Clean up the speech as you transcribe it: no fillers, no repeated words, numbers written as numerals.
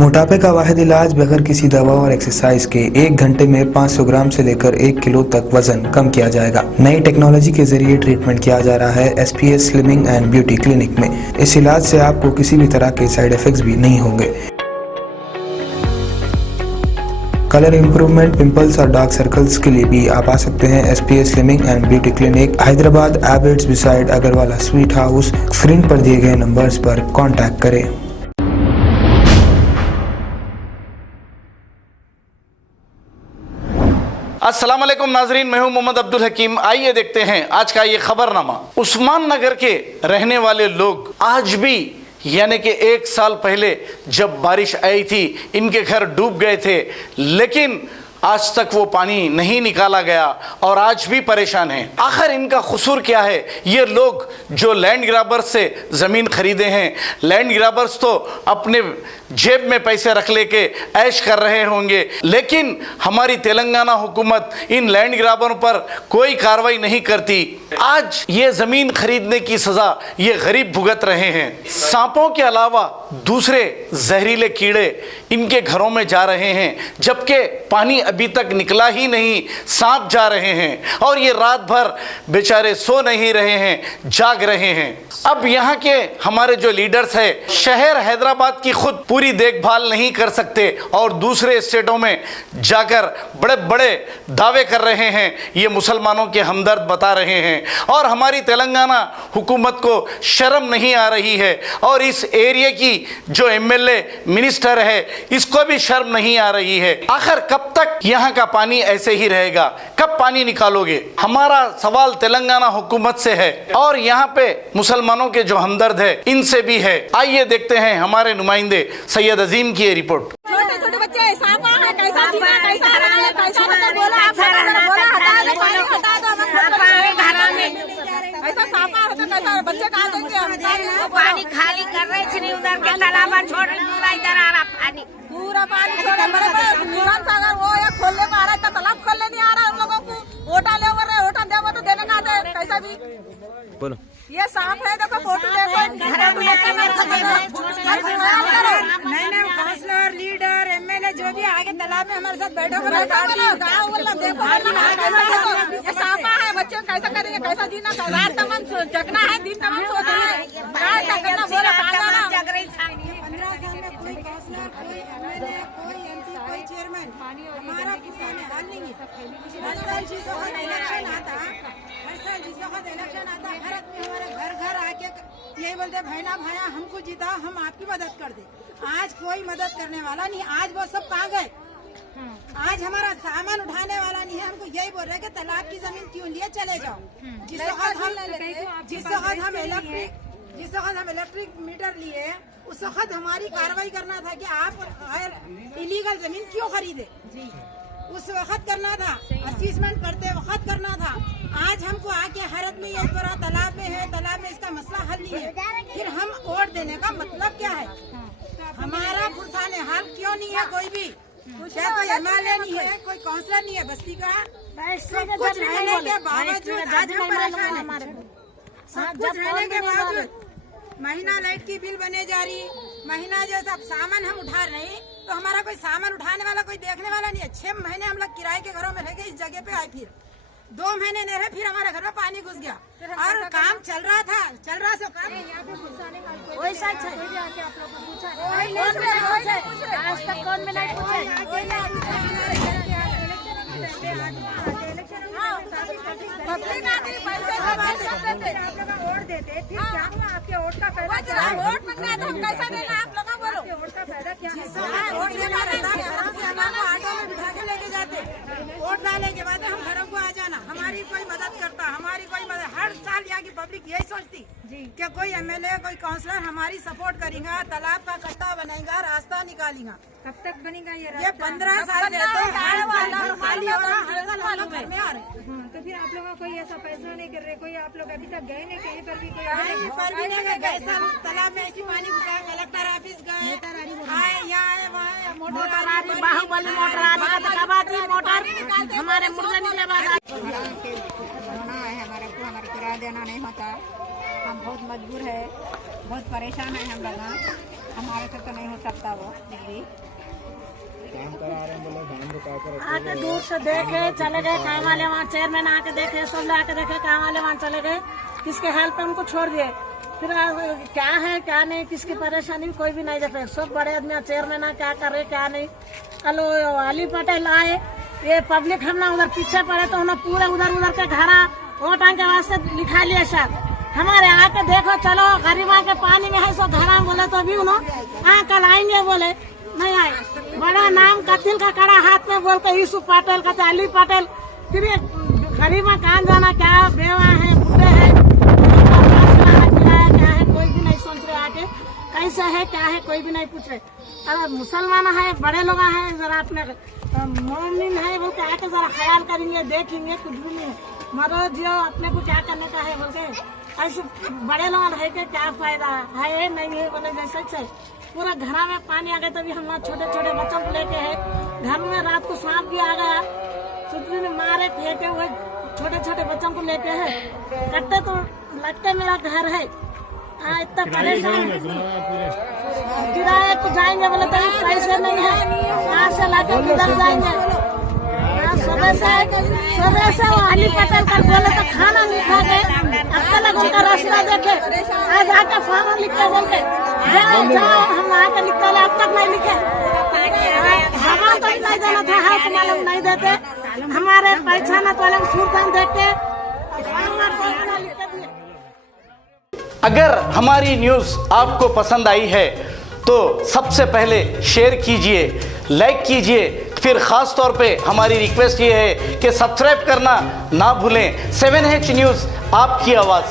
मोटापे का वाहिद इलाज बगैर किसी दवा और एक्सरसाइज के 1 घंटे में 500 ग्राम से लेकर 1 किलो तक वजन कम किया जाएगा। नई टेक्नोलॉजी के जरिए ट्रीटमेंट किया जा रहा है SPS slimming and beauty clinic में। इस इलाज से आपको किसी भी तरह के साइड इफेक्ट्स भी नहीं होंगे। कलर इंप्रूवमेंट, पिंपल्स और डार्क सर्कल्स के लिए भी आप आ सकते हैं SPS slimming and beauty clinic, Hyderabad, एबर्ट्स beside Agarwala sweet house. Screen पर दिए गए नंबर्स पर कॉन्टैक्ट करें। अस्सलाम वालेकुम नाजरीन, मैं हूं मोहम्मद अब्दुल हकीम। आइए देखते हैं आज का ये खबरनामा। उस्मान नगर के रहने वाले लोग आज भी यानी कि 1 साल पहले जब बारिश आई थी इनके घर डूब गए थे, लेकिन आज तक वो पानी नहीं निकाला गया और आज भी परेशान हैं। आखिर इनका कसूर क्या है? ये लोग जो लैंड ग्रैबर्स से ज़मीन खरीदे हैं, लैंड ग्रैबर्स तो अपने जेब में पैसे रख लेके ऐश कर रहे होंगे, लेकिन हमारी तेलंगाना हुकूमत इन लैंड ग्रैबरों पर कोई कार्रवाई नहीं करती। आज ये ज़मीन खरीदने की सज़ा ये गरीब भुगत रहे हैं। सांपों के अलावा दूसरे जहरीले कीड़े इनके घरों में जा रहे हैं, जबकि पानी अभी तक निकला ही नहीं, सांप जा रहे हैं और ये रात भर बेचारे सो नहीं रहे हैं, जाग रहे हैं। अब यहाँ के हमारे जो लीडर्स हैं, शहर हैदराबाद की खुद पूरी देखभाल नहीं कर सकते और दूसरे स्टेटों में जाकर बड़े बड़े दावे कर रहे हैं। ये मुसलमानों के हमदर्द बता रहे हैं और हमारी तेलंगाना हुकूमत को शर्म नहीं आ रही है और इस एरिया की जो MLA मिनिस्टर है इसको भी शर्म नहीं आ रही है। आखिर कब तक यहाँ का पानी ऐसे ही रहेगा? कब पानी निकालोगे? हमारा सवाल तेलंगाना हुकूमत से है और यहाँ पे मुसलमानों के जो हमदर्द है इनसे भी है। आइए देखते हैं हमारे नुमाइंदे सैयद अजीम की ये रिपोर्ट। छोटे छोटे बच्चे सांपा है, कैसा जीना, कैसा रहना, कैसा बोला आप हटा दो, पानी हटा दो, सांपा है घर में, ऐसा सांपा है तो कैसा बच्चे कहाँ देंगे हम? पानी खाली कर रहे थे उधर के तालाब छोड़ पूरा इधर आ रहा पानी, पूरा पानी छोड़े बड़े बड़े निशान सागर वो या खोलने में आ रहा है, तालाब खोलने नहीं आ रहा है उन लोगों को। वोटा ले रहे, वोटा दे तो देने का दे, कैसा भी बोलो। ये सांप है, देखो फोटो देखो, नहीं काउंसलर, लीडर, MLA जो भी आगे तालाब में हमारे साथ बैठो देखो सांपा है, बच्चे कैसा करेंगे, कैसा जीना, रात तमाम जगना है, दिन तमाम सोना है, रात तक बोला जग रही 15 साल में कोई काउंसलर, कोई MLA, कोई MP, कोई चेयरमैन हमारा किसी ने हल नहीं। हर साल जिस वक्त इलेक्शन आता, हर आदमी हमारे घर आके यही बोलते भाईना भाया हमको जीता, हम आपकी मदद कर दे। आज कोई मदद करने वाला नहीं, आज वो सब कहाँ गए? आज हमारा सामान उठाने वाला नहीं है। हमको यही बोल रहे कि तालाब की जमीन क्यों लिए, चले जाओ। जिस वक्त हम इलेक्ट्रिक मीटर लिए उस वक्त हमारी कार्रवाई करना था कि आप इलीगल जमीन क्यों खरीदे, उस वक्त करना था, असेसमेंट करते वक्त करना था। आज हमको आके हरत में ये पूरा तालाब में है, तालाब में इसका मसला हल नहीं है, फिर हम वोट देने का मतलब क्या है? हमारा पुरसाने हाल क्यों नहीं है? कोई भी क्या कोई MLA नहीं है, कोई काउंसलर नहीं है बस्ती का, सब कुछ रहने के बावजूद आज हम परेशान हैं। सब कुछ रहने के बावजूद महीना लाइट की बिल बने जा रही, महीना जो सब सामान हम उठा रहे हैं तो हमारा कोई सामान उठाने वाला, कोई देखने वाला नहीं है। 6 महीने हम लोग किराए के घरों में रह गए, इस जगह पे आए, फिर 2 महीने नहीं रहे, फिर हमारे घर में पानी घुस गया और काम चल रहा था, चल रहा सो काम वैसा आज तक कौन में नहीं वोट देते, फिर क्या हुआ? आपके वोट का फायदा, वोट मंगना है तो हम कैसा देना, आप लोग बोलो। वोट का फायदा क्या है? वोट लेना रहता है, हमको ऑटो में बिठा के लेके जाते, वोट डालने के बाद हम घरों को आ जाना, हमारी कोई मदद करता, हमारी कोई मदद। हर साल यहाँ की पब्लिक यही सोचती कि कोई MLA, कोई काउंसलर हमारी सपोर्ट करेगा, तालाब का कट्टा बनेगा, रास्ता निकालेगा। कब तक बनेगा ये 15 साल से तो हर साल खाली हो रहा, हर साल वालों घर में आ रहे। तो फिर आप लोगों का कोई ऐसा फैसला नहीं कर रहे? कोई आप लोग अभी तक गए नहीं कहीं पर भी? कहीं पर भी नहीं गए। तालाब में ऐसी पानी घुसा, कलेक्टर ऑफिस गए, आए यहाँ आए वहाँ, मोटर बाहुबली मोटर मोटर हमारे मुर्गे निकले हमारे को हमारा किराया देना नहीं होता, हम बहुत मजबूर है, बहुत परेशान है हम लोग। हमारे से तो नहीं हो सकता वो बिजली आके दूर से देखे चले गए, काम वाले वहाँ चेयरमैन आके देखे, सब लोग आके देखे, काम वाले वहाँ चले गए, किसके हेल्प पे उनको छोड़ दिए। फिर क्या है क्या नहीं, किसकी परेशानी कोई भी नहीं देखे। सब बड़े आदमी चेयरमैन क्या कर रहे क्या नहीं। कल अली पटेल आए, ये पब्लिक हम ना उधर पीछे पड़े तो उन्होंने पूरे उधर के घर वोट के वास्ते लिखा लिया शायद। हमारे आके देखो चलो गरीबा के पानी में है सो घर बोले तो अभी उन्होंने कल आएंगे बोले नहीं आए। बड़ा नाम कथिल का कड़ा हाथ में बोल के यूसुफ पटेल कहते अली पटेल। फिर ये गरीबा कहाँ जाना, क्या बेवा है बूढ़े है, क्या है कोई भी नहीं सोच रहे आके कैसे है क्या है कोई भी नहीं पूछ रहे। अगर मुसलमान है बड़े लोग हैं जरा अपने मोमिन है बोल के आके जरा ख्याल करेंगे देखेंगे कुछ भी नहीं मरो जियो अपने को क्या करने का है बोल के ऐसे बड़े लोग है के क्या फायदा है नहीं है बोले जैसे पूरा घर में पानी आ गया। तभी हम छोटे छोटे बच्चों को लेके है घर में रात को सांप भी आ गया, कुछ भी मारे फेंके हुए छोटे छोटे बच्चों को लेके है कट्टे तो लगते मेरा घर है। इतना परेशान किराए को जाएंगे बोले तो पैसे नहीं है, कहाँ से लाके किधर जाएंगे। सुबह से वो अली पटेल कर बोले तो खाना नहीं खा के अब तक उनका रास्ता देखे आज आके फॉर्म लिखते बोल के जाओ हम आके लिखते अब तक नहीं लिखे। हवा तो नहीं देना था, हाथ मालूम नहीं देते हमारे पहचान वाले सुल्तान देख के फॉर्म लिख दिए। अगर हमारी न्यूज़ आपको पसंद आई है तो सबसे पहले शेयर कीजिए, लाइक कीजिए, फिर ख़ास तौर पे हमारी रिक्वेस्ट ये है कि सब्सक्राइब करना ना भूलें। 7H न्यूज़ आपकी आवाज़।